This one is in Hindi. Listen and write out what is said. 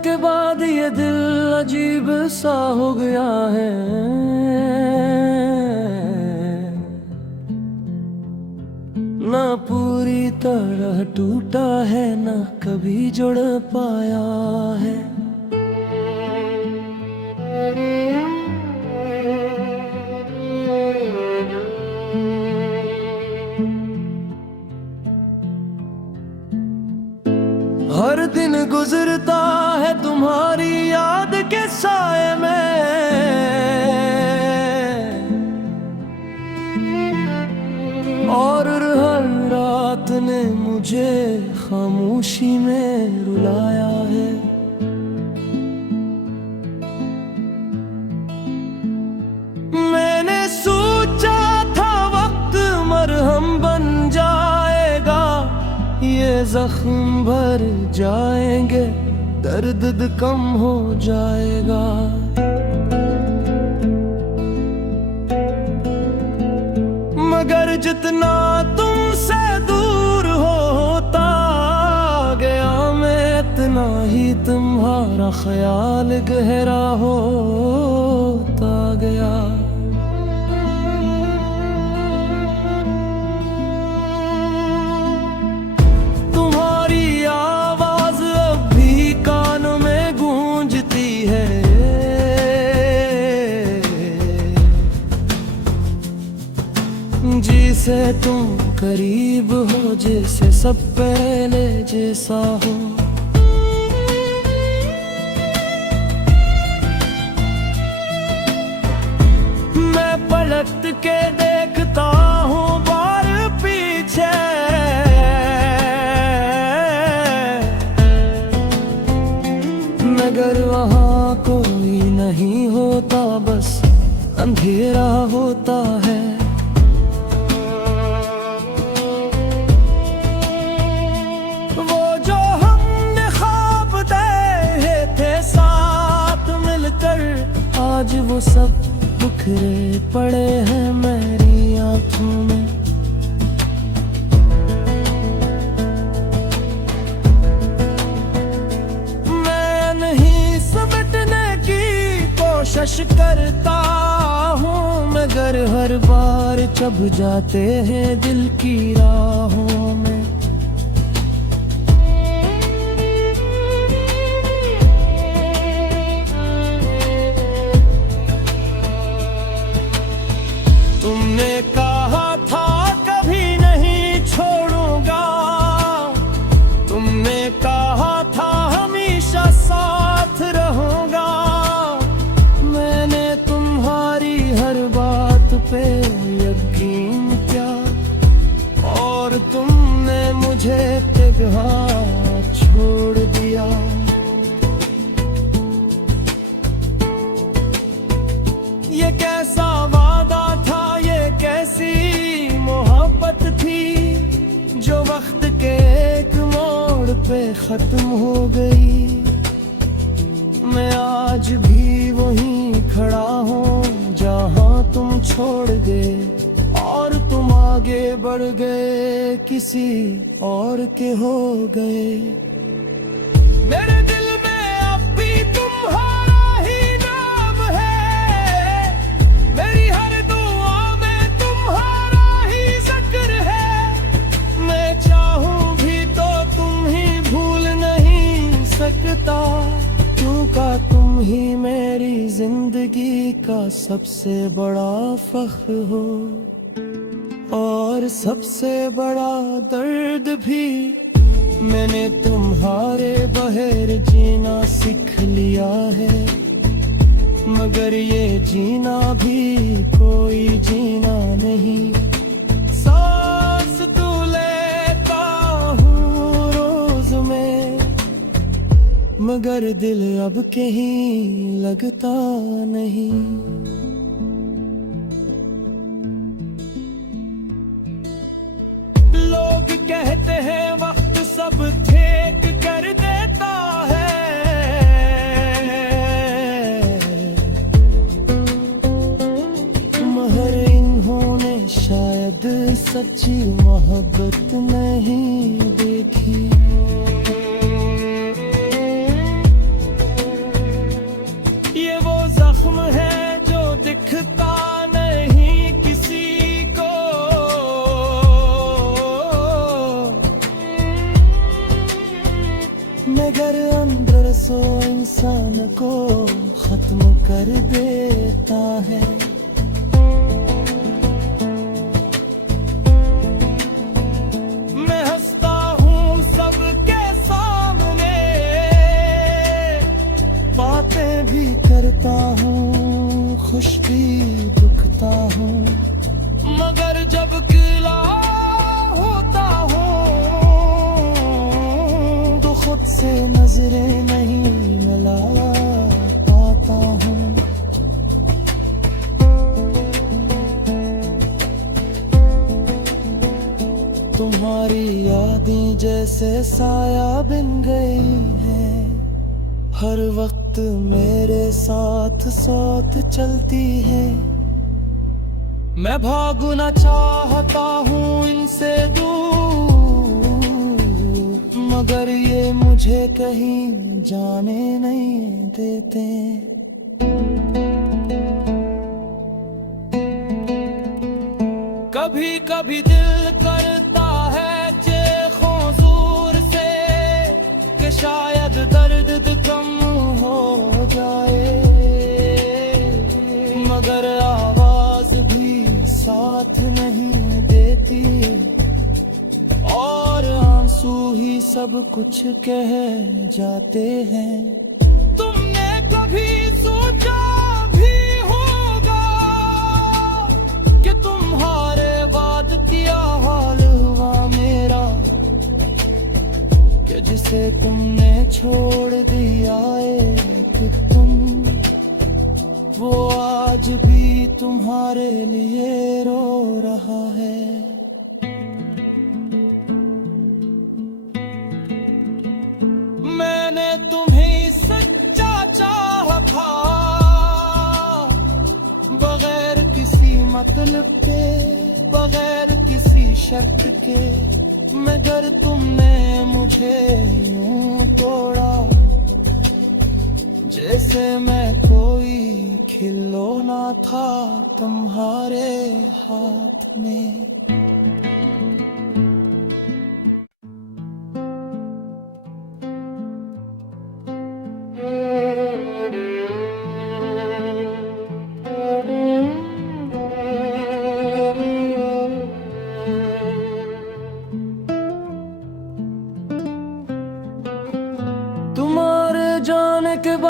के बाद ये दिल अजीब सा हो गया है। ना पूरी तरह टूटा है, ना कभी जुड़ पाया है। हर दिन गुजरता है तुम्हारी याद के साए में, और हर रात ने मुझे खामोशी में रुलाया है। मैंने सोचा था वक्त मरहम बन जाएगा, ये जख्म भर जाएंगे, दर्द कम हो जाएगा। मगर जितना तुमसे दूर होता गया मैं, इतना ही तुम्हारा ख्याल गहरा होता गया। जिसे तुम करीब हो, जैसे सब पहले जैसा हो। मैं पलट के देखता हूँ बार पीछे, मगर वहाँ कोई नहीं होता, बस अंधेरा होता है। आज वो सब बिखरे पड़े हैं मेरी आँखों में। मैं नहीं समेटने की कोशिश करता हूँ, मगर हर बार चुभ जाते हैं दिल की राहों में। तुमने कहा था कभी नहीं छोड़ूंगा, तुमने कहा था हमेशा साथ रहूंगा। मैंने तुम्हारी हर बात पे यकीन किया, और तुमने मुझे तेगहा छोड़ दिया। ये कैसा वादा था, कैसी मोहब्बत थी, जो वक्त के एक मोड़ पे खत्म हो गई। मैं आज भी वहीं खड़ा हूँ जहाँ तुम छोड़ गए, और तुम आगे बढ़ गए, किसी और के हो गए। मेरे दिल में अब भी तुम्हारा ही नाम है, मेरी हर क्योंकि तुम ही मेरी जिंदगी का सबसे बड़ा फख्र हो, और सबसे बड़ा दर्द भी। मैंने तुम्हारे बगैर जीना सीख लिया है, मगर ये जीना भी कोई जीना नहीं। सांस तू लेता हूँ रोज में, मगर दिल अब कहीं लगता नहीं। लोग कहते हैं वक्त सब ठीक कर देता है, मगर इन्होंने शायद सच्ची मोहब्बत नहीं देखी। इंसान को खत्म कर देता है। मैं हंसता हूँ सबके सामने, बातें भी करता हूँ, खुश भी दुखता हूँ, मगर जब गिला होता हूँ तो खुद से नजरें नहीं मिला पाता हूँ। तुम्हारी यादें जैसे साया बिन गई है, हर वक्त मेरे साथ साथ चलती है। मैं भागना चाहता हूँ इनसे दूर, मगर ये मुझे कहीं जाने नहीं देते। कभी कभी दिल करता है चेखों जोर से कि शायद दर्द कम हो जाए, मगर आवाज भी साथ नहीं देती और आंसू ही सब कुछ कह जाते हैं। तुमने कभी सोचा भी होगा कि तुम्हारे बाद क्या हाल हुआ मेरा, कि जिसे तुमने छोड़ दिया एक तुम, वो आज भी तुम्हारे लिए रो रहा है। मैंने तुम्हें सच्चा चाहा था, बगैर किसी मतलब के, बगैर किसी शर्त के, मगर तुमने मुझे यूं तोड़ा जैसे मैं कोई खिलौना था तुम्हारे हाथ में। तुम्हारे जाने के बाद